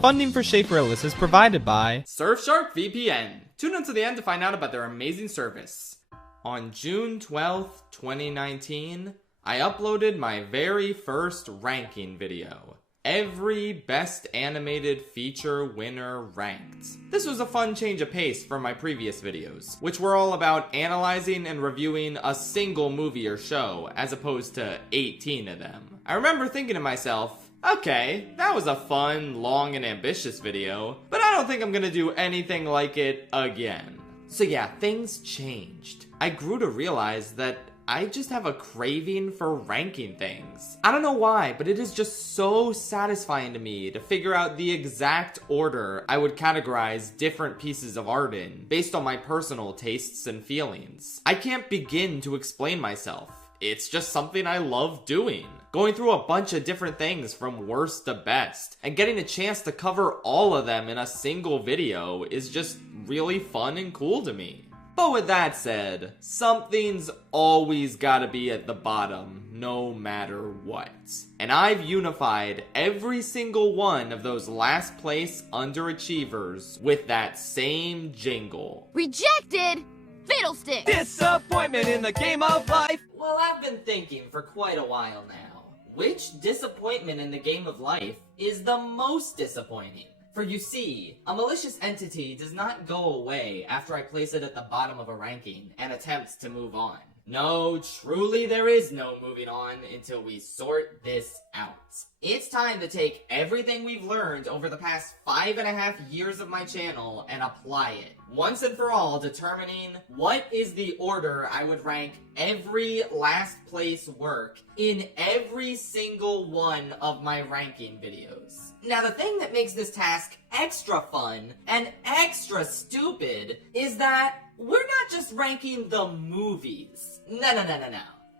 Funding for Shaperillis is provided by Surfshark VPN. Tune in to the end to find out about their amazing service. On June 12th, 2019, I uploaded my very first ranking video. Every Best Animated Feature winner ranked. This was a fun change of pace from my previous videos, which were all about analyzing and reviewing a single movie or show, as opposed to 18 of them. I remember thinking to myself, okay, that was a fun, long, and ambitious video, but I don't think I'm gonna do anything like it again. So yeah, things changed. I grew to realize that I just have a craving for ranking things. I don't know why, but it is just so satisfying to me to figure out the exact order I would categorize different pieces of art in, based on my personal tastes and feelings. I can't begin to explain myself. It's just something I love doing. Going through a bunch of different things from worst to best, and getting a chance to cover all of them in a single video is just really fun and cool to me. But with that said, something's always gotta be at the bottom, no matter what. And I've unified every single one of those last place underachievers with that same jingle. Rejected! Fiddlestick! Disappointment in the game of life! Well, I've been thinking for quite a while now. Which disappointment in the game of life is the most disappointing? For you see, a malicious entity does not go away after I place it at the bottom of a ranking and attempt to move on. No, truly there is no moving on until we sort this out. It's time to take everything we've learned over the past 5.5 years of my channel and apply it. Once and for all, determining what is the order I would rank every last place work in every single one of my ranking videos. Now, the thing that makes this task extra fun and extra stupid is that we're not just ranking the movies. No.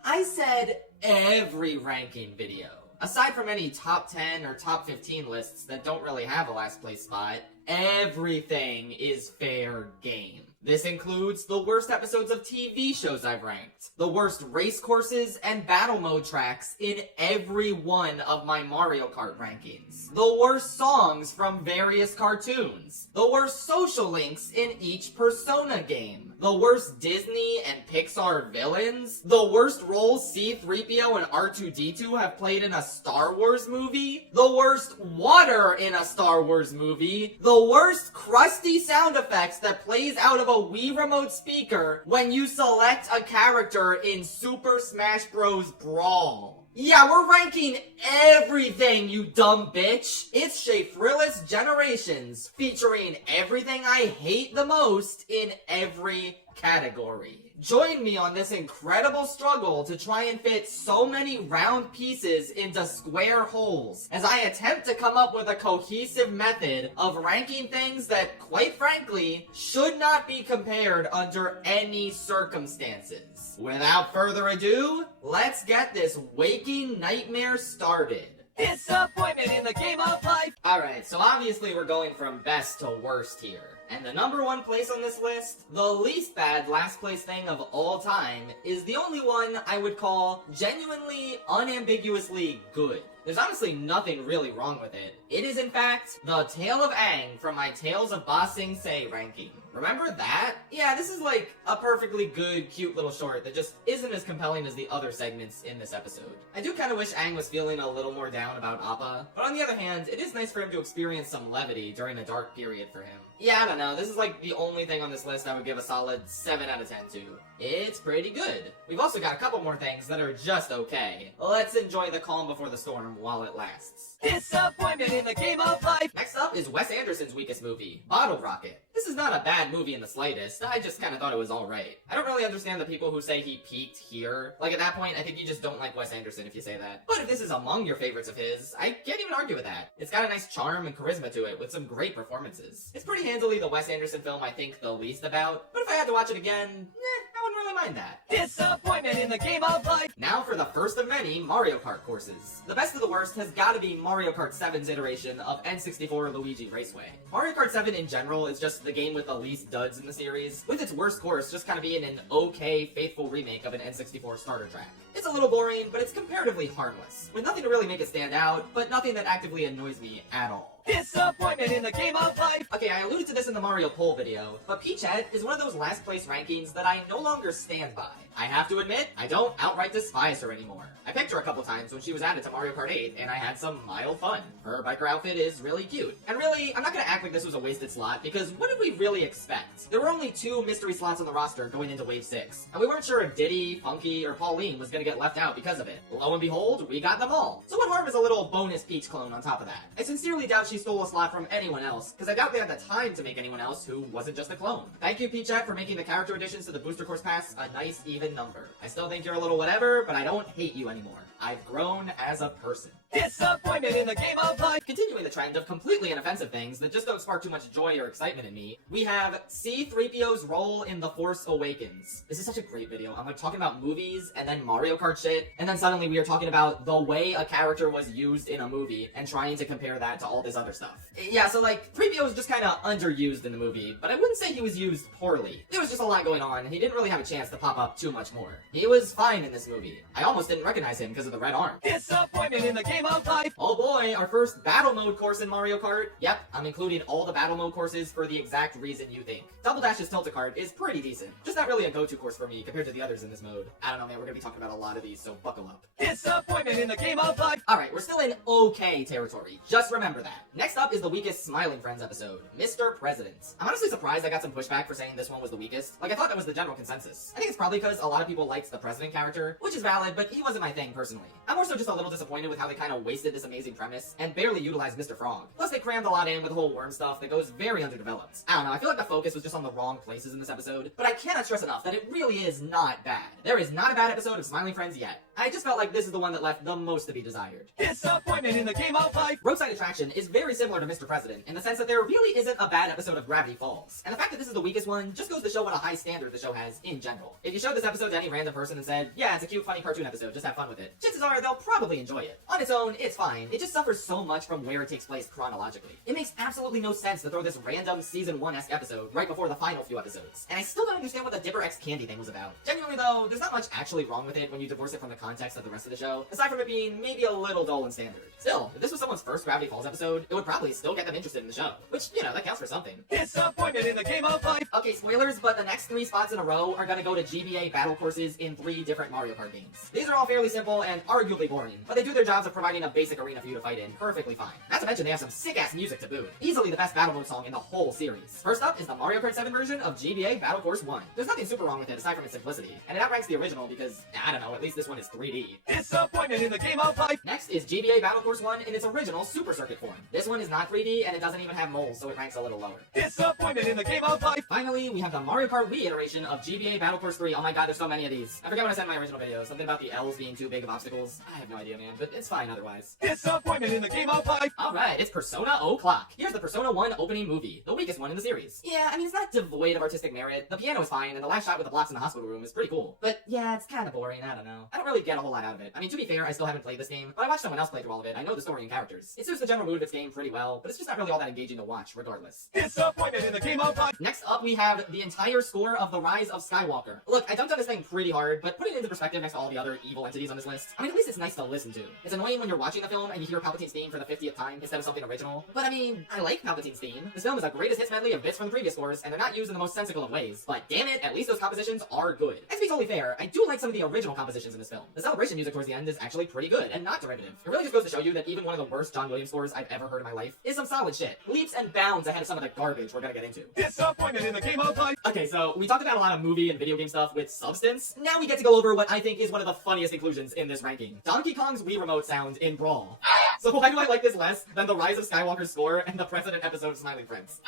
I said every ranking video. Aside from any top 10 or top 15 lists that don't really have a last place spot, everything is fair game. This includes the worst episodes of TV shows I've ranked, the worst race courses and battle mode tracks in every one of my Mario Kart rankings, the worst songs from various cartoons, the worst social links in each Persona game, the worst Disney and Pixar villains, the worst roles C-3PO and R2-D2 have played in a Star Wars movie, the worst water in a Star Wars movie, the worst crusty sound effects that plays out of a Wii Remote speaker when you select a character in Super Smash Bros. Brawl. Yeah, we're ranking everything, you dumb bitch! It's Shaperillis Generations, featuring everything I hate the most in every category. Join me on this incredible struggle to try and fit so many round pieces into square holes as I attempt to come up with a cohesive method of ranking things that, quite frankly, should not be compared under any circumstances. Without further ado, let's get this waking nightmare started. Disappointment in the game of life! Alright, so obviously we're going from best to worst here. And the number one place on this list, the least bad last place thing of all time, is the only one I would call genuinely, unambiguously good. There's honestly nothing really wrong with it. It is in fact the Tale of Aang from my Tales of Ba Sing Se ranking. Remember that? Yeah, this is like a perfectly good, cute little short that just isn't as compelling as the other segments in this episode. I do kind of wish Aang was feeling a little more down about Appa, but on the other hand, it is nice for him to experience some levity during a dark period for him. Yeah, I don't know, this is like the only thing on this list I would give a solid 7 out of 10 to. It's pretty good. We've also got a couple more things that are just okay. Let's enjoy the calm before the storm while it lasts. Disappointment in the game of life! Next up is Wes Anderson's weakest movie, Bottle Rocket. This is not a bad movie in the slightest, I just kinda thought it was alright. I don't really understand the people who say he peaked here. Like, at that point, I think you just don't like Wes Anderson if you say that. But if this is among your favorites of his, I can't even argue with that. It's got a nice charm and charisma to it, with some great performances. It's pretty handily the Wes Anderson film I think the least about, but if I had to watch it again, I wouldn't really mind that. Disappointment in the game of life! Now for the first of many Mario Kart courses. The best of the worst has gotta be Mario Kart 7's iteration of N64 Luigi Raceway. Mario Kart 7 in general is just the game with the least duds in the series, with its worst course just kind of being an okay, faithful remake of an N64 starter track. It's a little boring, but it's comparatively harmless, with nothing to really make it stand out, but nothing that actively annoys me at all. Disappointment in the game of life. Okay, I alluded to this in the Mario poll video, but Peach Head is one of those last place rankings that I no longer stand by. I have to admit, I don't outright despise her anymore. I picked her a couple times when she was added to Mario Kart 8, and I had some mild fun. Her biker outfit is really cute. And really, I'm not gonna act like this was a wasted slot, because what did we really expect? There were only 2 mystery slots on the roster going into Wave 6, and we weren't sure if Diddy, Funky, or Pauline was gonna get left out because of it. Lo and behold, we got them all. So what harm is a little bonus Peach clone on top of that? I sincerely doubt she stole a slot from anyone else, because I doubt they had the time to make anyone else who wasn't just a clone. Thank you, Peach Head, for making the character additions to the Booster Course Pass a nice, even number. I still think you're a little whatever, but I don't hate you anymore. I've grown as a person. Disappointment in the game of life. Continuing the trend of completely inoffensive things that just don't spark too much joy or excitement in me, we have C-3PO's role in The Force Awakens. This is such a great video. I'm like talking about movies and then Mario Kart shit, and then suddenly we are talking about the way a character was used in a movie and trying to compare that to all this other stuff. Yeah, so like, 3PO was just kind of underused in the movie, but I wouldn't say he was used poorly. There was just a lot going on, and he didn't really have a chance to pop up too much more. He was fine in this movie. I almost didn't recognize him because of the red arm. Disappointment in the game of life. Oh boy, our first battle mode course in Mario Kart. Yep, I'm including all the battle mode courses for the exact reason you think. Double Dash's Tilt-A-Kart is pretty decent. Just not really a go-to course for me compared to the others in this mode. I don't know, man, we're gonna be talking about a lot of these, so buckle up. Disappointment in the game of life. Alright, we're still in okay territory. Just remember that. Next up is the weakest Smiling Friends episode, Mr. President. I'm honestly surprised I got some pushback for saying this one was the weakest. Like, I thought that was the general consensus. I think it's probably because a lot of people liked the President character, which is valid, but he wasn't my thing personally. I'm more so just a little disappointed with how they kind of wasted this amazing premise and barely utilized Mr. Frog. Plus, they crammed a lot in with the whole worm stuff that goes very underdeveloped. I don't know, I feel like the focus was just on the wrong places in this episode, but I cannot stress enough that it really is not bad. There is not a bad episode of Smiling Friends yet. I just felt like this is the one that left the most to be desired. Disappointment in the game of life. Roadside Attraction is very similar to Mr. President in the sense that there really isn't a bad episode of Gravity Falls. And the fact that this is the weakest one just goes to show what a high standard the show has in general. If you showed this episode to any random person and said, yeah, it's a cute, funny cartoon episode, just have fun with it, chances are they'll probably enjoy it. On its own, it's fine. It just suffers so much from where it takes place chronologically. It makes absolutely no sense to throw this random Season 1-esque episode right before the final few episodes. And I still don't understand what the Dipper X Candy thing was about. Genuinely though, there's not much actually wrong with it when you divorce it from the context of the rest of the show, aside from it being maybe a little dull and standard. Still, if this was someone's first Gravity Falls episode, it would probably still get them interested in the show. Which, you know, that counts for something. Disappointment in the game of life. Okay, spoilers, but the next 3 spots in a row are gonna go to GBA battle courses in 3 different Mario Kart games. These are all fairly simple and arguably boring, but they do their jobs of providing a basic arena for you to fight in perfectly fine. Not to mention they have some sick-ass music to boot. Easily the best battle mode song in the whole series. First up is the Mario Kart 7 version of GBA Battle Course 1. There's nothing super wrong with it aside from its simplicity, and it outranks the original because, I don't know, at least this one is 3D. Disappointment in the game of life. Next is GBA Battle Course 1 in its original Super Circuit form. This one is not 3D, and it doesn't even have moles, so it ranks a little lower. Disappointment in the game of life. Finally, we have the Mario Kart Wii iteration of GBA Battle Course 3. Oh my god, there's so many of these. I forget what I said in my original video. Something about the L's being too big of obstacles. I have no idea, man, but it's fine otherwise. Disappointment in the game of life. Alright, it's Persona O'Clock. Here's the Persona 1 opening movie, the weakest one in the series. Yeah, I mean, it's not devoid of artistic merit. The piano is fine, and the last shot with the blocks in the hospital room is pretty cool. But yeah, it's kind of boring, I don't know. I don't really get a whole lot out of it. I mean, to be fair, I still haven't played this game, but I watched someone else play through all of it. I know the story and characters. It suits the general mood of its game pretty well, but it's just not really all that engaging to watch, regardless. Disappointment in the game of life. Next up, we have the entire score of The Rise of Skywalker. Look, I dunked on this thing pretty hard, but putting it into perspective next to all the other evil entities on this list, I mean, at least it's nice to listen to. It's annoying when you're watching the film and you hear Palpatine's theme for the 50th time instead of something original, but I mean, I like Palpatine's theme. This film is a greatest hits medley of bits from the previous scores, and they're not used in the most sensical of ways, but damn it, at least those compositions are good. And to be totally fair, I do like some of the original compositions in this film. The celebration music towards the end is actually pretty good, and not derivative. It really just goes to show you that even one of the worst John Williams scores I've ever heard in my life is some solid shit. Leaps and bounds ahead of some of the garbage we're gonna get into. Disappointment in the game of life. Okay, so we talked about a lot of movie and video game stuff with substance. Now we get to go over what I think is one of the funniest inclusions in this ranking. Donkey Kong's Wii Remote sound in Brawl. So why do I like this less than the Rise of Skywalker's score and the President episode of Smiling Friends?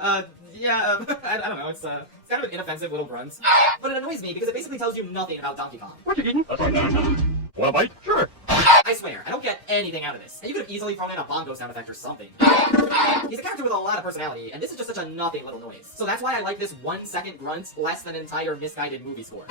I don't know, it's kind of an inoffensive little grunt. But it annoys me because it basically tells you nothing about Donkey Kong. What you eating? Want a bite? Sure. I swear, I don't get anything out of this. And you could have easily thrown in a bongo sound effect or something. He's a character with a lot of personality, and this is just such a nothing little noise. So that's why I like this 1 second grunt less than an entire misguided movie score.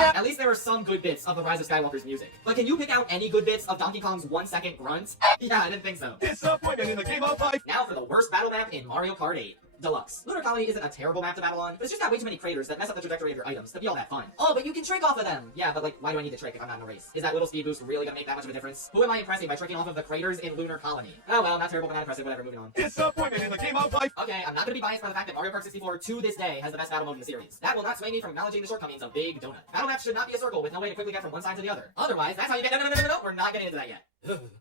At least there are some good bits of the Rise of Skywalker's music. But can you pick out any good bits of Donkey Kong's 1 second grunt? Yeah, I didn't think so. Disappointment in the game of life. Now for the worst battle map in Mario Kart 8. Deluxe. Lunar Colony isn't a terrible map to battle on, but it's just got way too many craters that mess up the trajectory of your items to be all that fun. Oh, but you can trick off of them! Yeah, but like, why do I need to trick if I'm not in a race? Is that little speed boost really gonna make that much of a difference? Who am I impressing by tricking off of the craters in Lunar Colony? Oh well, not terrible, but not impressive, whatever, moving on. Disappointment in the game of life. Okay, I'm not gonna be biased by the fact that Mario Kart 64 to this day has the best battle mode in the series. That will not sway me from acknowledging the shortcomings of Big Donut. Battle maps should not be a circle with no way to quickly get from one side to the other. Otherwise, that's how you get— No, we're not getting into that yet.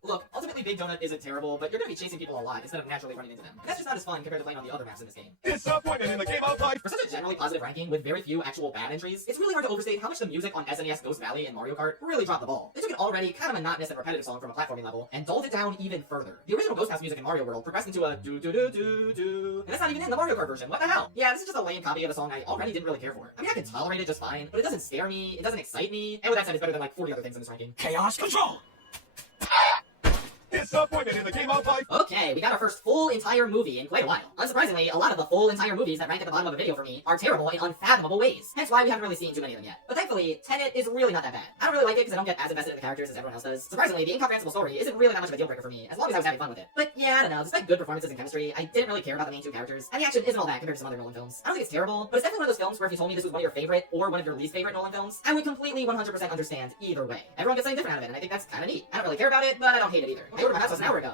Look, ultimately Big Donut isn't terrible, but you're gonna be chasing people a lot instead of naturally running into them. And that's just not as fun compared to playing on the other maps in this game. Disappointment in the game of life. For such a generally positive ranking with very few actual bad entries, it's really hard to overstate how much the music on SNES Ghost Valley and Mario Kart really dropped the ball. They took an already kind of monotonous and repetitive song from a platforming level and dulled it down even further. The original Ghost House music in Mario World progressed into a do-do-do-do-do, and that's not even in the Mario Kart version. What the hell? Yeah, this is just a lame copy of a song I already didn't really care for. I mean, I can tolerate it just fine, but it doesn't scare me, it doesn't excite me, and with that said, it's better than like 40 other things in this ranking. Chaos control. Disappointment in the game of life. Okay, we got our first full entire movie in quite a while. Unsurprisingly, a lot of the full entire movies that rank at the bottom of a video for me are terrible in unfathomable ways. Hence why we haven't really seen too many of them yet. But thankfully, Tenet is really not that bad. I don't really like it because I don't get as invested in the characters as everyone else does. Surprisingly, the incomprehensible story isn't really that much of a deal breaker for me, as long as I was having fun with it. But yeah, I don't know, despite good performances and chemistry, I didn't really care about the main two characters, and the action isn't all that compared to some other Nolan films. I don't think it's terrible, but it's definitely one of those films where if you told me this was one of your favorite or one of your least favorite Nolan films, I would completely 100% understand either way. Everyone gets something different out of it, and I think that's kind of neat. I don't really care about it, but I don't hate it either. I ordered my house an hour ago.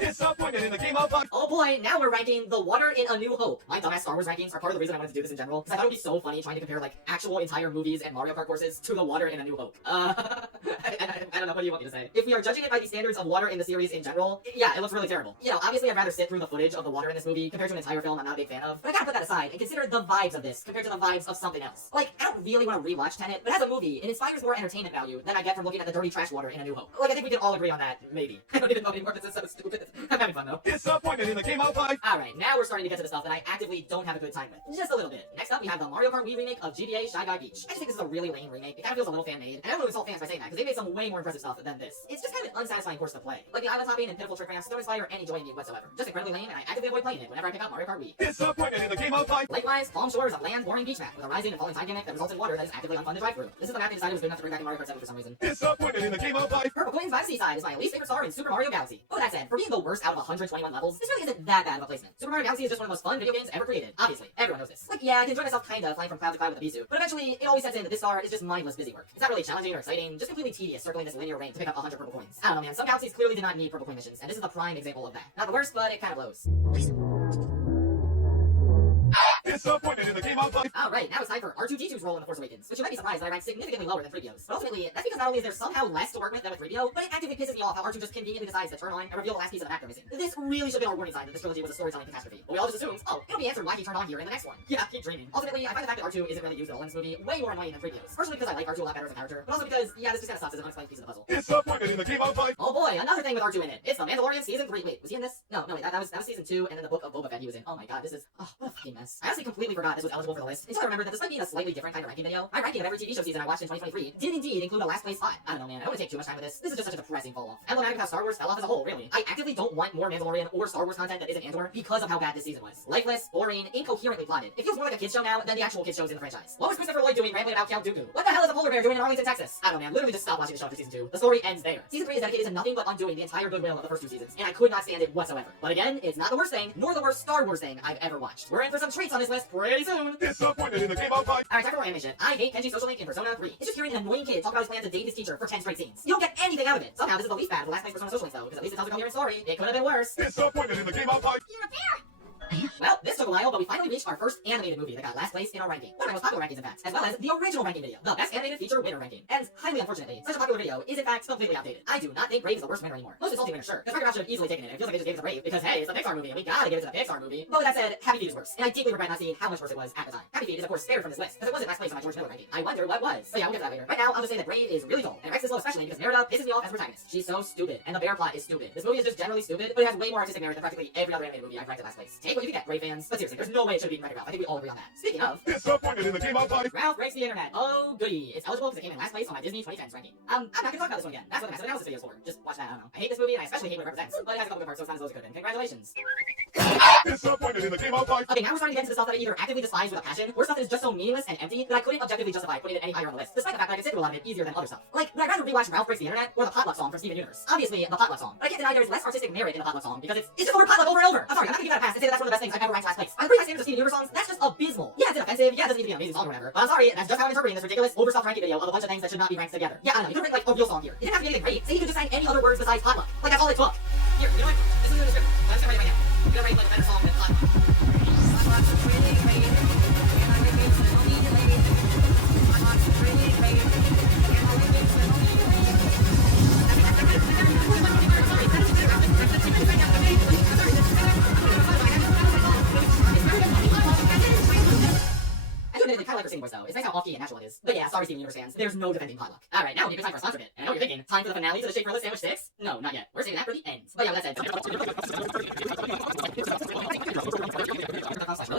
Disappointment in the game of life. Oh boy, now we're ranking The Water in A New Hope. My dumbass Star Wars rankings are part of the reason I wanted to do this in general, because I thought it would be so funny trying to compare like actual entire movies and Mario Kart courses to The Water in A New Hope. I don't know, what do you want me to say? If we are judging it by the standards of water in the series in general, yeah, it looks really terrible. You know, obviously I'd rather sit through the footage of the water in this movie compared to an entire film I'm not a big fan of, but I gotta put that aside and consider the vibes of this compared to the vibes of something else. Like, I don't really want to rewatch Tenet, but as a movie, it inspires more entertainment value than I get from looking at the dirty trash water in A New Hope. Like, I think we can all agree on that, maybe. I don't even know anymore, this is so stupid. I'm having fun though. Disappointment in the game of life. Alright, now we're starting to get to the stuff that I actively don't have a good time with. Just a little bit. Next up, we have the Mario Kart Wii remake of GBA Shy Guy Beach. I just think this is a really lame remake. It kind of feels a little fan-made, and I don't really insult fans by saying that, because they made some way more impressive stuff than this. It's just kind of an unsatisfying course to play. Like, the island hopping and pitiful trick ramps don't inspire any joy in me whatsoever. Just incredibly lame, and I actively avoid playing it whenever I pick up Mario Kart Wii. Disappointment in the game of life. Likewise, Palm Shore is a bland, boring beach map with a rising and falling time gimmick that results in water that is actively unfun to drive through. This is the map they decided was good enough to bring back in Mario Kart 7 for some reason. Disappointment in the game of life. Purple Coins by the Seaside is my least favorite star in Super Mario Galaxy. Oh, that said, for being the worst out of 121 levels, this really isn't that bad of a placement. Super Mario Galaxy is just one of the most fun video games ever created. Obviously, everyone knows this. Like, yeah, I can enjoy myself kinda flying from cloud to cloud with a Bee-suit, but eventually, it always sets in that this star is just mindless busy work. It's not really challenging or exciting, just completely tedious circling this linear ring to pick up 100 purple coins. I don't know, man, some galaxies clearly did not need purple coin missions, and this is the prime example of that. Not the worst, but it kind of blows. Disappointment in the game of life. Alright, now it's time for R2-D2's role in The Force Awakens, which you might be surprised that I rank significantly lower than 3PO's. But ultimately, that's because not only is there somehow less to work with than with 3PO, but it actively pisses me off how R2 just conveniently decides to turn on and reveal the last piece of the map they're missing. This really should have been our warning sign that this trilogy was a storytelling catastrophe. But we all just assumed, oh, it'll be answered why he turned on here in the next one. Yeah, keep dreaming. Ultimately, I find the fact that R2 isn't really used at all in this movie way more annoying than 3PO's. Partially because I like R2 a lot better as a character, but also because, yeah, this just kinda sucks as an unexplained piece of the puzzle. Disappointment in the game of life. Oh boy, another thing with R2 in it. It's The Mandalorian Season 3. Wait, was he in this? No, wait, that was Season 2, and then the Book of Boba Fett he was in. Oh my god, this is, oh, what a fucking mess. I honestly completely forgot this was eligible for the list, until I remembered that despite being a slightly different kind of ranking video, my ranking of every TV show season I watched in 2023 did indeed include a last place spot. I don't know, man, I don't want to take too much time with this. This is just such a depressing fall off. Emblematic of how Star Wars fell off as a whole, really. I actively don't want more Mandalorian or Star Wars content that isn't Andor because of how bad this season was. Lifeless, boring, incoherently plotted. It feels more like a kids show now than the actual kids shows in the franchise. What was Christopher Lloyd doing rambling about Count Dooku? What the hell is a polar bear doing in Arlington, Texas? I don't know, man, literally just stop watching the show after season 2. The story ends there. Season 3 is dedicated to nothing but undoing the entire goodwill of the first 2 seasons, and I could not stand it whatsoever. But again, it's not the worst thing, nor the worst Star Wars thing I've ever watched. We're in for some treats on this list pretty soon. Disappointment in the game of life. Alright, time for more animation. I hate Kenji's social link in Persona 3. It's just hearing an annoying kid talk about his plan to date his teacher for 10 straight scenes. You don't get anything out of it. Somehow this is the least bad of the last place Persona social links though, because at least it tells a coherent story. It could have been worse. Disappointment in the game of life. Well, this took a while, but we finally reached our first animated movie that got last place in our ranking. One of my most popular rankings, in fact, as well as the original ranking video, the best animated feature winner ranking. And highly unfortunately, such a popular video is in fact completely outdated. I do not think Brave is the worst winner anymore. Most insulting winner, sure, because Wreck-It Ralph should have easily taken it. It feels like they just gave it to Brave because hey, it's a Pixar movie and we gotta give it to the Pixar movie. But with that said, Happy Feet is worse, and I deeply regret not seeing how much worse it was at the time. Happy Feet is of course spared from this list because it wasn't last place on my George Miller ranking. I wonder what was. But yeah, we'll get to that later. Right now, I'll just say that Brave is really dull, and Rex is low especially because Merida pisses me off as a protagonist. She's so stupid, and the bear plot is stupid. This movie is just generally stupid, but it has way more artistic merit than practically every other animated movie I've ranked at last place. Take what you can get, Brave fans. But seriously, there's no way it should be Wreck-It Ralph. I think we all agree on that. Speaking of, Disappointment in the game of life. Ralph breaks the internet. Oh goody. It's eligible because it came in last place on my Disney 2010s ranking. I'm not gonna talk about this one again. That's what the massive analysis video is for. Just watch that, I don't know. I hate this movie and I especially hate what it represents. But it has a couple good parts, so it's not as low as it could have been. Congratulations. Disappointed in the game of life. Okay, now we're starting to get into the stuff that I either actively despise with a passion, or stuff that is just so meaningless and empty that I couldn't objectively justify putting it any higher on the list, despite the fact that I could sit through a lot of it easier than other stuff. Like, would I rather rewatch Ralph Breaks the Internet or the Potluck song from Steven Universe? Obviously, the Potluck song. But I can't deny there is less artistic merit in the Potluck song because it's just the word potluck over and over. I'm sorry, I'm not gonna give that a pass and say that that's one of the best things I've ever ranked last place. On the pretty high standards of Steven Universe songs, that's just abysmal. Yeah, it's offensive. Yeah, it doesn't need to be an amazing song or whatever. But I'm sorry, that's just how I'm interpreting this ridiculous, overstuffed ranking video of a bunch of things that should not be ranked together. Yeah, I don't know. You could rank like a real song here. It didn't have to be anything great. Say you could just find any other words besides potluck. Like that's all it took. Here, you know what? This is in the description. I'm just gonna write it right now. You're gonna rate like a better song than potluck. I kind of like her singing voice though. It's nice how off-key and natural it is. But yeah, sorry Steven Universe fans, there's no defending potluck. Alright, now would be a good time for a sponsor bit. And I know what you're thinking. Time for the finale to the Shake Roller Sandwich 6? No, not yet. We're saving that for the end. But yeah, with that said,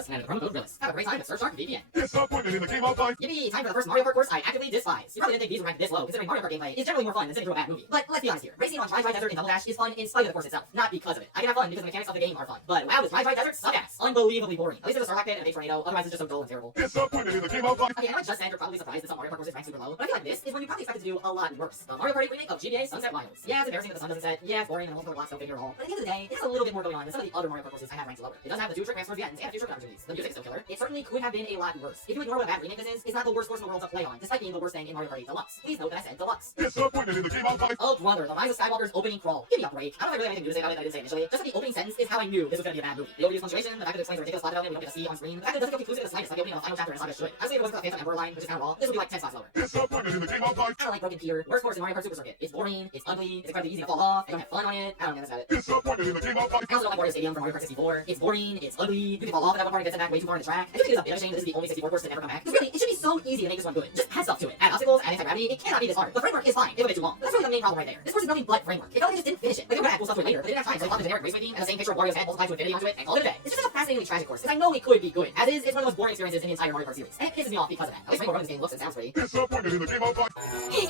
and the promo code REALIST. Have a great time at Surfshark VPN. Disappointed in the game of life. Yippee! Time for the first Mario Kart course I actively despise. You probably didn't think these were ranked this low, considering Mario Kart gameplay is generally more fun than sitting through a bad movie. But let's be honest here. Racing on Dry Desert in Double Dash is fun in spite of the course itself, not because of it. I can have fun because the mechanics of the game are fun. But wow, this Dry Desert suck ass. Unbelievably boring. At least there's a Starlock Pit and a big tornado, otherwise it's just so dull and terrible. Disappointed in the game of life. Okay, I know I just said you're probably surprised that some Mario Kart courses rank super low, but I feel like this is when you probably expected to do a lot worse. The Mario Kart 8 remake of GBA Sunset Wilds. Yeah, it's embarrassing that the sun doesn't set. Yeah, it's boring and multiple blocks don't figure at all. But at the end of the day, there's a little bit more going on than some of the other Mario Kart courses I have ranked lower. It does have the 2 trick ramps towards the ends and a few trick opportunities. The music's still killer. It certainly could have been a lot worse. If you ignore what a bad remake this is, it's not the worst course in the world to play on, despite being the worst thing in Mario Kart 8 Deluxe. Please note that I said Deluxe. Disappointed in the game of life. Oh brother, the Rise of Skywalker's opening crawl. Give me a break. I don't know if I really have anything new to say about it that I didn't say initially. Just that the opening sentence is how I knew this was gonna be a bad movie. The overused punctuation, the fact that it explains the ridiculous plot development we don't get to see on screen, the fact that it doesn't feel conclusive in the slightest like the opening of a final chapter in a saga should. I was thinking it wasn't the Phantom Emperor line, which is kind of raw. This would be like 10 spots lower. Disappointed in the game of life. I don't like Broken Pier. Worst course in Mario Kart Super Circuit. It's boring, it's ugly, it's incredibly easy to fall off, I don't have fun on it. I don't know, that's about it. Disappointed in the game of life. I also don't like Wario Stadium from Mario Kart 64. It's boring, it's ugly, you can fall off at that one part and get sent back way too far on the track. I do think it is a bit of a shame that this is the only 64 course to never come back. Because really, it should be so easy to make this one good. Just add stuff to it. Add obstacles, add anti-gravity. It cannot be this hard. The framework is fine, if a bit too long. But that's really the main problem right there. This course is nothing but framework. It felt like they just didn't finish it. Like they would add cool stuff to it later, but they didn't have time, so they popped the generic raceway theme and the same picture of Wario's head multiplied to infinity onto it and called it a day. It's just a fascinatingly tragic course, because I know it could be good. As is, it's one of the most boring experiences in the entire Mario Kart series. And it pisses me off because of that. At least Rainbow Road in this game looks and sounds pretty. Disappointed in the game of life. Okay,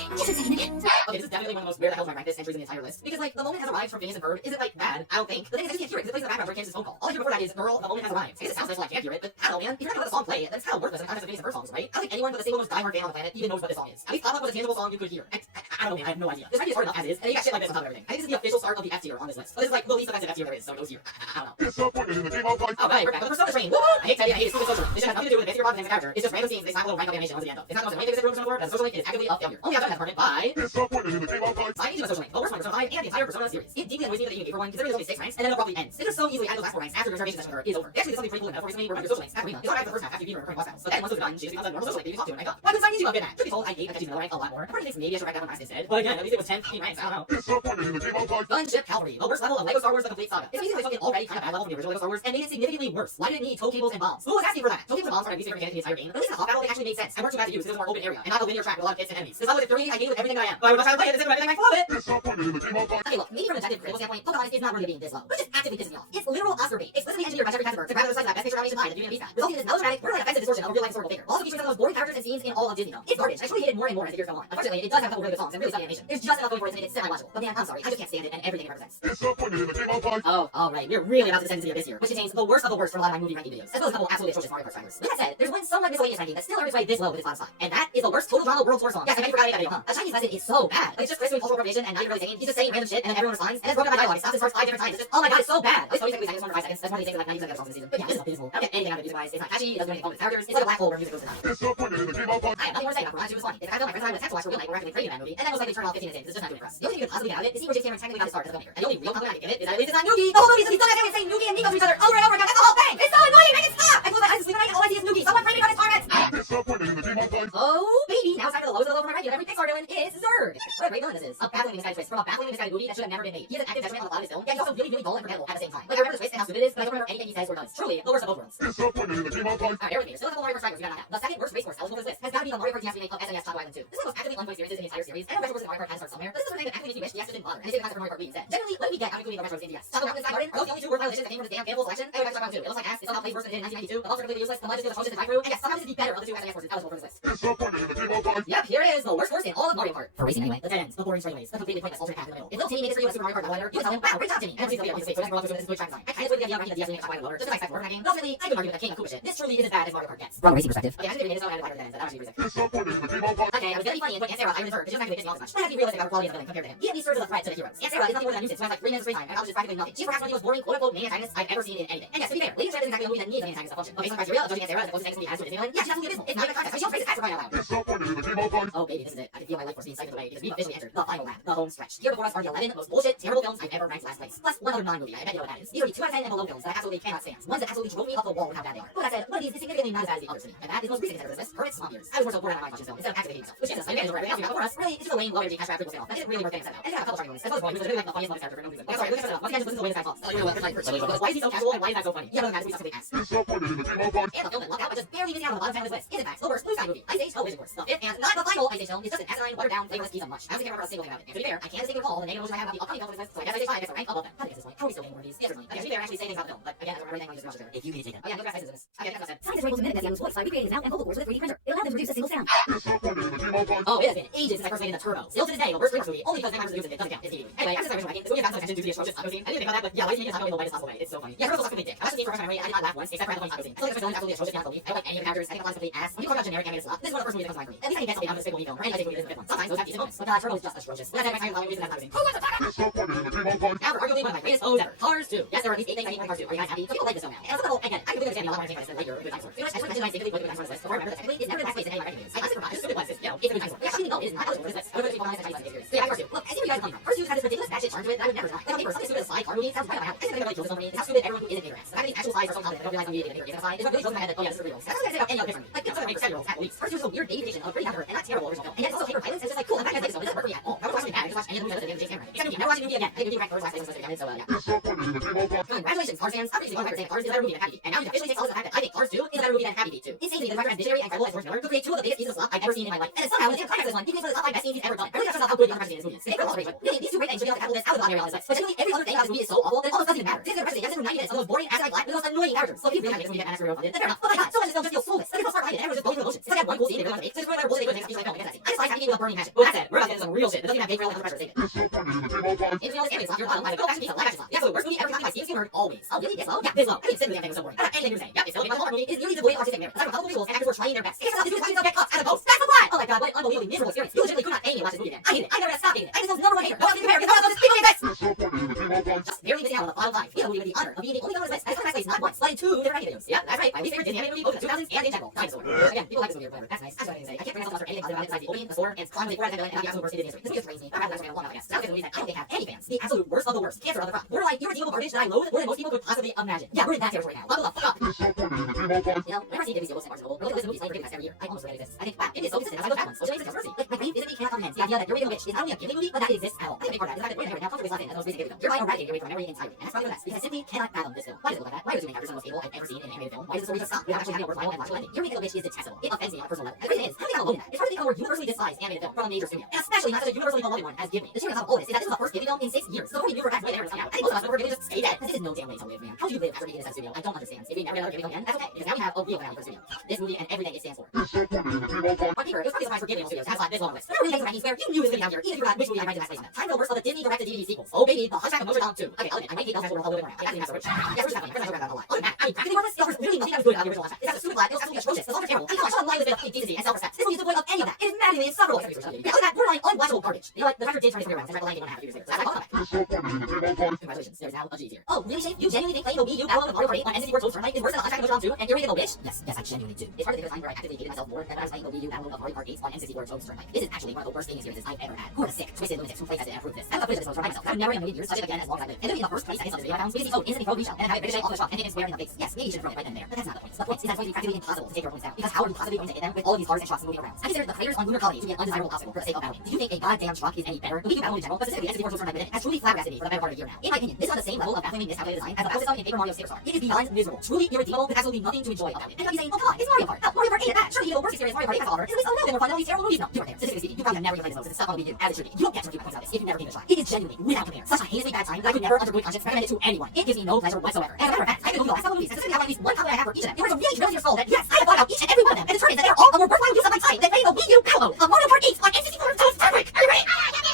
this is definitely one of the most where the hell do I rank this entries in the entire list. Because like the moment has arrived from Phineas and Ferb isn't like bad, I don't think. The thing is I just can't hear it because it plays in the background during Candace's phone call. All I hear before that is girl, the moment has arrived. I guess it sounds nice while I can't hear it, but I don't know man. If you're not gonna let the song play, then it's kind of worthless in the context of Phineas and Ferb songs, right? I don't think anyone but the single most diehard fan on the planet even knows what this song is. At least Pop Up was a tangible song you could hear. I don't know man, I have no idea. This might be hard enough as is, and you got shit like this on top of everything. I think this is the official start of the F tier on this list. But this is like the least offensive F tier there is, so it goes here. I don't know. Disappointed in the game of life. Alright, we're back with the Persona Train. Woo-hoo! I hate Teddy, I hate stupid social. This shit has nothing to do with the basic plot of the character. It's just random scenes, they slap a little rank animation onto the end of. It's not the most annoying thing this room before, but the social link is actively a failure. Only after that department by Disappointed in the game of life. I need to a social link, the worst one in Persona 5 and the entire Persona series. It deeply annoys me that they even gave her one, considering there's only 6 ranks, and then it abruptly ends. They could so easily add those last 4 ranks after the reservation session with her is over. They actually did something pretty cool in Metaphor recently where one of your social links, Katarina, is alright for the first half after you beat her recurring boss battles. But then once those are done, she just becomes a normal social link that you can talk to and rank up. Why couldn't I use you up in that? Truth be told, I hate Akachi's middle rank a lot more. Part of me thinks maybe I should rank that one last instead. But again, at least it was 10 ranks, I don't know. Disappointed in the game of life. Gunship Cavalry, the worst level of LEGO Star Wars The Complete Saga. It's amazing how they took an already kind of bad level from the original LEGO Star Wars and made it significantly worse. Why did it need tow cables and bombs? Who was asking for that? Tow cables and bombs are at least favorite mechanic in the entire game, but at least in the hot battle they actually made sense. And weren't too bad to use because it was a more open area and not a linear track with a lot of hits and enemies. This level is infuriating, I hate it with everything that I am. But I would much rather play it than sit with everything I love it. Disappointed in the game of life. Okay, look, maybe from an objective critical standpoint, Pocahontas is not worthy of being this low, but just actively pissing me off. It's literal Oscar bait, explicitly engineered by Jeffrey Katzenberg to grab the size of that best picture nomination pie that Beauty and the Beast had, resulting in this melodramatic, borderline offensive distortion of a real-life historical figure. Also featuring some of the most boring characters and scenes in all of Disneydom. It's garbage. I actually hate it more and more as the years go on. Unfortunately, it does have a couple really good songs and really stunning animation. There's just enough going for it to make it semi-watchable. But man, I'm sorry, I just can't stand it and everything it represents. Disappointed in the game of life. Oh, alright, we're really about to descend into this year, which contains the worst of the worst from a lot of my movie ranking videos, as well as a couple absolutely atrocious Mario Kart stragglers. With that said, there's one somewhat miscellaneous ranking that still earned its way this low with its bottom spot, and that is the worst total drama world tour song. Yes, I bet you forgot to make that video, huh? A Chinese lesson is so bad. Like, it's just Chris doing cultural appropriation and not even really singing. He's just saying random shit and then everyone responds, and it's broken up by dialogue. It stops and starts 5 different times. It's just, oh my god, it's so bad. At least Tony's technically sang this one for 5 seconds. That's one of these things that like 90% of the songs in the season. But yeah, this is abysmal. I don't get anything out of it music-wise. It's not catchy, it doesn't do anything fun with its characters. It's like a black hole where music goes to die. Disappointed in the game of life. I have nothing more to say about Piranha 2 was funny. It's a kind of my friends and I would text watch for real life, we're actively creating that movie, and then most likely turn off 15 minutes in because it's just not doing for us. The only thing you could possibly get out of it is seeing where James Cameron technically got his start as a filmmaker. And the only real compliment I can give it is that at least it's not Noogie. The whole movie is just these dumbass aliens saying Noogie and Nico to each other over and over again. That's the whole thing. It's so annoying. Make it stop. I close my eyes to sleep at night and all I see is Noogie. Someone pray me God, it's torment. Disappointed in the game of life. Oh baby, now it's time for the lowest of the low for my ranking of every Pixar villain is Zurg. What a great villain this is. A bafflingly misguided twist from a bafflingly misguided movie that should have never been made. He has an active detriment on a lot of his film, yet he's also really, really dull and forgettable at the same time. Like I remember the twist and how stupid it is, but I don't remember anything he says or does. Truly, the worst of both worlds. Disappointed in the game of life. Alright, bear with me. There's still a couple Mario Kart stragglers we gotta knock out. The second worst race course eligible for this list has got to be the Mario Kart DS remake of SNES Taco Island 2. This is one of the most actively unfun experiences in the entire series, and I know retro courses in Mario Kart had to start somewhere, but this is the thing that actively makes me wish DS didn't bother, and they did the concept for Mario Kart Wii instead. Generally, what did we get out of including the retros in DS? Taco Mountain and Sky Garden? Are those the only 2 worthwhile additions that came from this damn handful selection? I would like to talk about 2. It looks like ass, it somehow plays worse than it did in 1992, the bugs are completely useless, the mud is atrocious to drive through, and yes, somehow this is the better of the 2 SNES courses eligible for this list. Disappointed in the game of life. Yep, here it is, the worst course in all of Mario Mario Kart. For racing anyway. The dead ends, the boring straightaways, the completely pointless alternate path in the middle. If little Timmy makes for you a Super Mario Kart level editor, you can tell him, wow, great job, Timmy. And please clear piece of tape, so that's this is good track design. I kind of played the idea of making the DS Link a lower, just as I expect for that game. But ultimately, I could argue with the king of Koopa shit. This truly is as bad as Mario Kart gets. From a racing perspective. Okay, I should have made it so I had a wider than that actually pretty sick. Disappointed in the game of life. Okay, I was gonna be funny and put Aunt Sarah higher than her, but she doesn't actually piss me off as much. But I have to be realistic about her quality as a villain compared to him. He at least serves as a threat to the heroes. Aunt Sarah is nothing more than a nuisance who has like 3 minutes of screen time, and accomplishes practically nothing. She's perhaps one of the most boring quote-unquote main antagonists I've ever seen in anything. And yes, to be fair, Lady Shred isn't exactly a movie that needs an antagonist to function. But based on the criteria of judging Aunt Sarah as the closest thing has to a Disney villain, yeah, she's absolutely abysmal. It's not even a contest. I mean, she almost faces crying out loud. Disappointed in the game of life. Oh baby, this is it. I can feel my life force being siphoned away because we've officially entered the final lap, the home stretch. Here before us are the 11 most bullshit, terrible films I've ever ranked last place. Plus one other non-movie, I bet you know what that is. These are the 2 out of 10 and below films that I absolutely cannot stand. Ones that absolutely drove me off the wall with how bad they are. But that said, one of these is significantly not as bad as the others to me. And that is the most recent contender of this list, Hermit's Swamp Years. I was more so bored out of my watching this film instead of activating myself. Which is us, like, everything else we got before us. Really, it's just a lame, low-energy cash grab prequel spin-off that isn't really worth getting upset about. And it's got a couple charming moments, as well as Boy, who's literally like the funniest love character for no reason. Okay, sorry, Lucas, once again, just listen to the way this guy talks. Like, why is he so casual and why is that so funny? Yeah, no, that's complete ass. Disappointed in the game of life. And the film that lucked out by just barely missing out on the bottom 10 of this list is in fact the worst Blue Sky movie, Ice Age Television Course. The fifth and not the final Ice Age film is just an asinine, watered down, flavorless piece of much. I honestly can't remember a single thing about it. And to be fair, I can't distinctly recall the negative emotion I have about the upcoming films on this list, so I guess Ice Age 5 gets a rank above them. How do you get to this point? How are we still getting more of these? Yes, certainly. Okay, to be fair, actually say things about the film, but again, I don't remember anything like just If you need to take them. Oh yeah, no graphics in this. Okay, that's said. Scientists were able to mimic Messiaen's voice by recreating his mouth and vocal cords with a 3D printer. It allowed them to produce a single sound. Disappointed in the game of life. Oh, it has been ages since I first made it the Turbo. Still to this day, the worst Dreamworks movie, only because Nightmares Reduced it doesn't count. It's TV. Anyway, after this original ranking, this movie has gotten some attention due to the atrocious taco scene. I didn't think about that, but yeah, why is he making a taco in the lightest possible way? It's so funny. Yeah, Turbo's such a big dick. I watched the scene for fresh memory, I did not laugh once, except for the funny taco scene. I feel like this film is absolutely atrocious beyond belief. I don't like any of the characters, I think the plot is complete ass. When you talk about generic animated slop, this is one of the first movies that comes to mind for me. At least I can get something out of a despicable me film, or any other movie that isn't a good one. Sometimes those have decent moments, but Turbo is just atrocious. But that's every time I'm using that taco scene. Who wants a taco? Disappointed in the game of life. Now for arguably one of my greatest O's ever. Cars 2. Yes, there are at least 8 things I hate in Cars 2. Are you guys happy? So people like this film now. And on some level, again, I completely understand the lot of take by this and like you're a good dinosaur. You know, I just want to instinctively put a good dinosaur on this list before I remember that technically it's never the best place in any of my rankings. I honestly forgot. It's stupid was this. You know, it's a good dinosaur. Yeah, actually, no, it is not eligible for this list. I'm going to keep on this and tell you something. So yeah, Cars 2. Look, I see where you guys are coming from. Cars 2 has this ridiculous batshit charm to it that I would never deny. Like on paper, something stupid as a slide car movie sounds right up my alley. I think the thing that really kills this film for me is how stupid everyone who isn't ignorant. The fact that these actual slides are so complicated that I don't realize I'm being ignorant is a slide is what really shows in my head that, oh yeah, this is for real. That's what I say about any other different movie. Like, people make for 7-year-olds at least. Cars 2 is a weird deviation of a pretty accurate and not terrible original film. And yet it's also hyper violence and it's just like, cool, I'm not gonna like this film. It doesn't work for me at all. I would watch something bad. I just watch any of the movies other than James Cameron. Except movie. Never watching a movie again. I think movie rank first last place on this list, so yeah. Disappointed in the game of life. Congratulations, Cars fans. Obviously, one of my saying Cars is a better movie than Happy Feet. And now you can officially take solace in the fact that I think Cars 2 is a better movie than Happy Feet 2. It's insane to me that the director has visionary and credible as George Miller to create 2 of the biggest pieces of slop I've ever seen in my life. And then somehow, in the climax of this one, he creates one of the top 5 best scenes he's ever done. I really just how good the other person in this movie is. They also rage, but really, these 2 great things should be able to tackle this out of the bottom area on this list. But generally, every other thing about this movie is so awful that it almost doesn't even matter. This is the rest of it. 90 minutes of the most boring, asinine plot with the most annoying characters. So if you really like this movie and ask for your funded, then fair enough. But my god, so much of this film just feels soulless. Like, there's no spark behind it. Everyone's just going through the motions. It's like I have one cool scene they really want to make, so just whatever bullshit they do next, like, film. I guess that's it. I just like Happy Feet with a burning passion. But that said, we're about to get into some real shit that doesn't even have big rail and pressure. Take it. Disappointed in the game of life. If you know this anime slot, you're bottom, I have a fashion piece of live action slot. The absolute worst movie ever talked by Steven Spielberg, always. Oh, really? This low? Yeah, this low. I mean, simply that thing was so boring. I don't have anything to say. Yeah, it's still a Hallmark movie. It's nearly devoid of artistic merit. Aside from colorful visuals and actors were trying their best. It gets to do this get cuts out of post. That's the plot! Oh my god, what an unbelievably miserable experience. You legitimately could not pay me to watch this movie again. I hate it. I never had to stop hating it. I just was number one hater. No one can compare because no one else does this this. Disappointed in the game of life. Just barely missing out on the final 5. We have a movie with the honor of being the only film on this list that has come back not once, but in 2 different ranking videos. Yeah, that's right. My least favorite Disney animated movie, both in the 2000s and in general. Dinosaur. Again, people like this movie or whatever. That's nice. That's what I didn't say. I can't bring myself to muster anything positive about it besides the opening, the score, and climbing the 4 out of 10 villain and the absolute worst in Disney history. This movie just drains me. I'm rather one of I guess. Sounds like movies that I don't think have any fans. The absolute worst of the worst. Cancer of the crop. Borderline irredeemable garbage that I loathe more than most people could possibly imagine. Yeah, we're in that territory now. Buckle the fuck up. Disappointed in the game of life. You know, whenever I see Disney Steelbooks and Barnes & Noble, really listen to movies playing for Disney every year. I almost forget it exists. I think, wow, it is so consistent as I look at ones. Which makes it mercy. Like, my brain physically cannot comprehend the idea that You're Within the Witch is not only a Ghibli movie, but that it exists at all. I think a big part of that is the fact that we're now comfortably slot in as the most basic Ghibli film. You're eradicating your way from memory entirely. And that's probably the best, because I simply cannot fathom this film. Why does it look like that? Why are the 2 main characters some of the most stable I've ever seen in an animated film? Why does the story just stop without actually having a worthwhile and logical ending? You're Within the Witch is detestable. It offends me on a personal level. And the reason is, how do they not alone in that? It's hard to think of a more universally despised animated film from a major studio. And especially not such a universally beloved one as Ghibli. The cherry on top of all this is that this was the first Ghibli film in 6 years. So before we knew for a fact when they were coming out, I think most of us would Ghibli just stay dead. This is no damn way to live, man. How do you live after being in this studio? I don't understand. If we never get another Ghibli film again, that's okay. Because now we have a real finale for the studio. This movie and everything it stands for. Disappointed in the game of life. On paper, it was probably a surprise for Ghibli Studios to have slot this long list. But there are really things rankings where you knew this was going to be down here, even if you forgot which movie I ranked in last place on it. Time for the worst of the Disney directed DVD sequels. Oh baby, The Hunchback of Notre Dame 2. Okay, I'll admit, I might hate Bell's World a little bit more now. Like, that's the Master Roach. Yeah, Roach is not funny. First I forgot that a lot. Other than that, I mean, practically worthless. It offers literally nothing that was good about the original Hunchback. It's got a stupid plot, it was absolutely atrocious. The songs are terrible. I mean, come on, show a line with a bit of fucking decency and self-respect. This movie is devoid of any of that. It is maddeningly insufferable. Yeah, other than that, borderline unwatchable garbage. You know what? The director did try to spin around and write the line in 1.5 years later. So that's like, Disappointed in the game of life. congratulations, there's now a G tier. Oh, really, Shane? You genuinely think playing the Wii U battle of Mario Party on NCT World Tour Turnlight is worse than The Hunchback of Notre Dame 2 and You're Within the Witch? Yes, I genuinely do. It's hard to think of a time where I actively hated myself more than when I was playing the Wii U battle of Mario Party on NCT World Tour Turnlight. This is actually one of the worst gaming experiences I've ever had. Who are the sick, twisted lunatics who play tested and approved this? I love footage of this by myself. I've never in a million years touched it again as long as I live. And literally in the first 20 seconds of this video I found BBC Code instantly pro reshell and then have it ricochet off the shot and hit him square in the face. Yes, maybe you should have thrown it right then and there, but that's not the point. The point is that it's going to be practically impossible to take your opponents down, because how are you possibly going to hit them with all of these cars and trucks moving around? I consider the fighters on Lunar Colony to be an undesirable obstacle for the sake of battling. Do you think a goddamn truck is any better? The Wii U battle in general, but specifically NCT World Tour Turnlight with it, has truly flabbergasted me for the better part of a year now. In my opinion, this is on the same level of bafflingly miscalculated design as the battle system in Paper Mario Superstar. It is beyond miserable, truly irredeemable, with absolutely nothing to enjoy about it. And you'll be saying, oh come on, it's Mario Kart. Mario Kart ain't that bad. Surely even the worst experience Mario Kart has to offer is at least a little bit more fun than all these terrible movies. No, you are there. Statistically speaking, you probably have never even played this mode since it's stuck on the Wii U, as it should be. You don't get to review my points about this if you never gave it a try. It is genuinely, without compare, such a heinously bad time that I could never, under good conscience, recommend it to anyone. It gives me no pleasure whatsoever. As a matter of fact, I could go through the last couple movies and specifically have at least one comment I have for each of them in order to really drill into your soul that yes, I have thought about each and every one of them and determined that they are all a more worthwhile use of my time than playing the Wii U battle mode of Mario Kart 8 on N64 so it's perfect. Are you ready?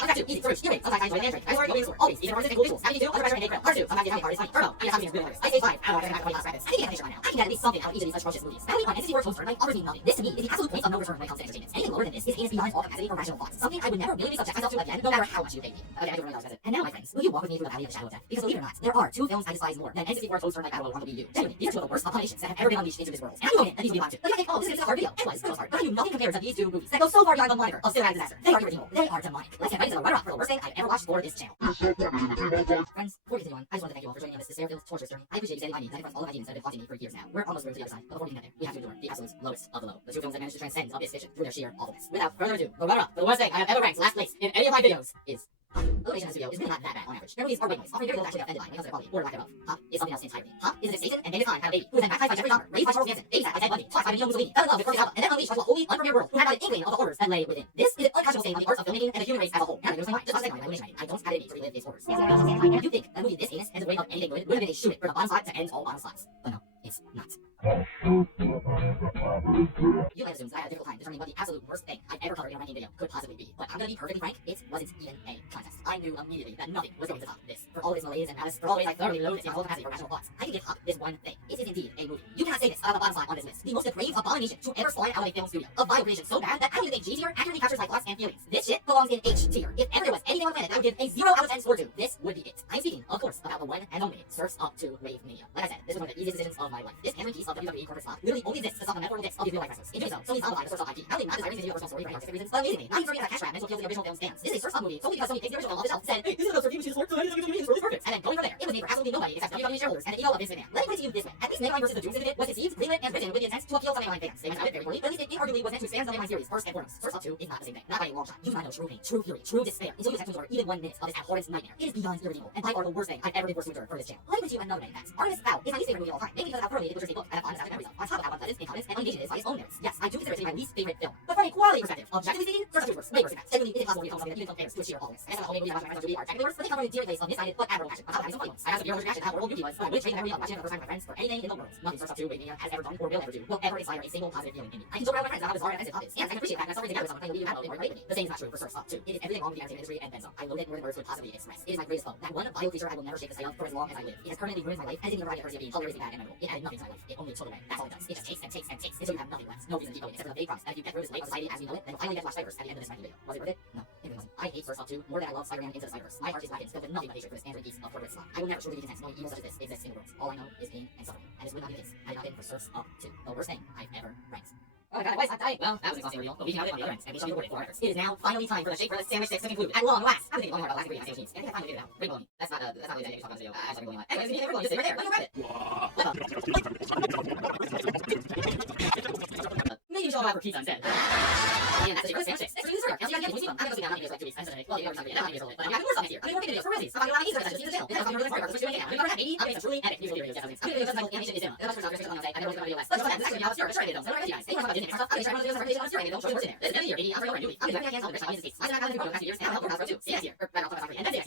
I've got to easy, first, easy. Sometimes I enjoy the entry. I swear to go always. Even cool visuals. Having to do other pressure and make Part 2. Sometimes the Italian part is funny. Turbo. And sometimes it's really hilarious. I say 5. I don't know. I can have 20 practice. I think I can right now. I can get at least something out of each of these atrocious movies. Battling on N64 Toast Tournament offers me nothing. This to me is the absolute point of no return when it comes to entertainment. Anything lower than this is heinous beyond all capacity for rational thoughts. Something I would never willingly subject myself to again, no matter how much you pay me. Okay, I do really know. And now, my friends, will you walk with me through the valley of the shadow of death? Because believe it or not, there are two films I despise more than N64 Toast Tournament Battle on the Wii U. Genuinely, these are two of the worst abominations that have ever been unleashed into this world. And I know that these will be allowed to. But you think, oh, this is a hard video. It was, for the most part. But I do nothing compared to these two movies that go so far beyond the moniker of cinematic disaster. They are irredeemable. They are demonic. Let's get right into the runner-up for the worst thing I've ever watched for this channel. Friends, before we continue on, I just want to thank you all for joining me on this hysterical, torturous journey. I appreciate you standing by me, that across all of my demons that have been haunting me for years now. We're almost through to the other side, but before we can get there, we have to endure the absolute lowest of the low. The two films that managed to transcend abyss fiction through their sheer awfulness. Without further ado, the runner-up for the worst thing I have ever ranked last place in any of my videos is Hop. Elimination in this video is really not that bad on average. Their movies are white noise, offering very little actually offended by when it comes to their quality or lack thereof. Hop is something else entirely. Hop is as if Satan and Genghis Khan had a baby, who was then baptized by Jeffrey Dahmer, raised by Charles Manson, babysat by Ted Bundy, taught by Benito Mussolini, fell in love with Courtney Alba, and then unleashed onto a wholly unfamiliar world who had not an inkling of the horrors that lay within. This is an unconscionable stain on the art of filmmaking and the human race as a whole. And I'm going to just like my elimination rating. I don't have it in me to relive its horrors. You think that movie this heinous and the way of anything good would have been a shoot-it for the bottom slot to end all bottom slots. But no, it's not. You might assume that I had a difficult time determining what the absolute worst thing I've ever covered in a ranking video could possibly be. But I'm gonna be perfectly frank, it wasn't even a contest. I knew immediately that nothing was going to top this. For all of its malaise and malice, for all the ways I thoroughly loathed its full capacity for rational thoughts, I can give Hop this one thing. It is indeed a movie. You cannot say this about the bottom slot on this list. The most depraved abomination to ever spawn out of a film studio. A vile creation so bad that I don't even think G tier accurately captures my thoughts and feelings. This shit belongs in H tier. If ever there was anything on the planet that I would give a 0 out of 10 score to, this would be it. I'm speaking, of course, about the one and only Surf's Up to Rave Mania. Like I said, this was one of the easiest decisions of my life. This every piece of WWE corporate stock literally only exists to supplement or bits of these real life wrestlers. In doing so, Sony's monopolized the Surf's Up IP, not only not desiring to do a personal story for artistic reasons, but amazingly, not even serving as a cash grab meant to appeal to the original film's fans. This is a Surf's Up movie solely because Sony takes the original film off the shelf, said, hey, this is about Surf Machine Sport, so anything we can is perfect. And then going from there, it was made for absolutely nobody except WWE shareholders and the ego of Vince McMahon. Let me put it to you this way. At least Mega Man vs. the Doom Syndicate was conceived, greenlit, and written with the intent to appeal to Mega Man fans. They went about it very poorly, but at least it inarguably was meant to expand the Mega Man series first and foremost. Surf's Up 2 is not the same thing. Not by a long shot. You do not know true pain, true fury, true despair until you have to endure even 1 minute of this abhorrent nightmare. It is beyond irredeemable, and by far the worst thing I've ever been forced to endure for this channel. Let me put you another name, Artemis Fowl is my least favorite movie of all time, mainly because of how thoroughly it butchers a book and have fond nostalgic memories of. On top of how unpleasant, incompetence, and unengaging it is by its own merits. Yes, I do consider it to be my least favorite film. But from a quality perspective, objectively speaking, Surf's Up 2 is worse, way worse than that. Genuinely, it is impossible to film something that even compares to its sheer awfulness. And some of the only movies I watch my friends on TV are technically worse, but they come from a dear place of misguided but admirable passion. On top of having some funny ones, I have severe allergic reaction to how horrible beauty was, but I would trade the memory of watching it for the first time with my friends for anything in the world. Nothing Surf's Up 2 Mania has ever done or will ever do will ever inspire a single positive feeling in me. I can joke around with my friends about how bizarre and offensive Hop is, and I can appreciate that suffering together with someone playing a Wii U battle in Mario Kart. The same is not true for Surf's Up 2. It is everything wrong with the entertainment industry and then some. I loathe it more than words would possibly express. It is my greatest foe. That one vile creature I will never shake the sight of for as long as I live. It has permanently ruined my life, and didn't even arrive at being hilariously bad and memorable. It added nothing to my life. It only took away. That's all it does. It just takes and takes and takes until you have nothing left. No reason to keep going except for the vague promise that if you get through this wave of society as we know it, then you'll finally get to watch Spider-Verse at the end of this ranking video. Was it worth it? No, it really wasn't. I hate Surf's Up 2 more than I love Spider-Man Into the Spider-Verse. My heart is blackened, filled with nothing but hatred for this android piece of corporate slop. I will never truly be content knowing evil such as this exists in the world. All I know is pain and suffering, and this would not be the case had it not been for Surf's Up 2, the worst thing I've ever ranked. Oh my god, why is that dying? Well, that was exhausting ordeal, but we came out of it on the other end, and we shall be rewarded for our efforts. It is now finally time for the Shake for the Sandwich Sticks to conclude. At long last! I was thinking long about the last ingredient of sandwich cheese. And I think I finally figured it out. Great bowling. That's not really the ending of this video. I started going on. Anyways, if you never just sit right there. Let me grab it. Maybe we should all have for pizza instead. And that's the Shake for the Sandwich Sticks. Next week is dessert. I'll see you guys again. I'm gonna go see now. I'm gonna do like 2 weeks. I'm such a well, you know, I'm gonna be years old. But I'm having more stuff next year. I'm doing more videos for realsies. I'm talking about easy research to the channel. And I'm talking about really smart doing it now. I'm gonna have 80. I'm gonna make some truly epic musical videos. Yes, I'm gonna do something animation is cinema. And the best research on I've never done a video less. Let's go ahead. This is actually now obscure. Let's try it though. So I'm gonna you guys. Any more about Disney stuff? I'm gonna try one of the videos on recommendation on obscure and don't show what's in there. This is the end of the year, baby. I'm for your new week. I'm gonna do everything I can on the rich on these dates. I'm gonna have a video next year and I'll help work out for 2. See you next year. Or rather, I'll talk about and that's it.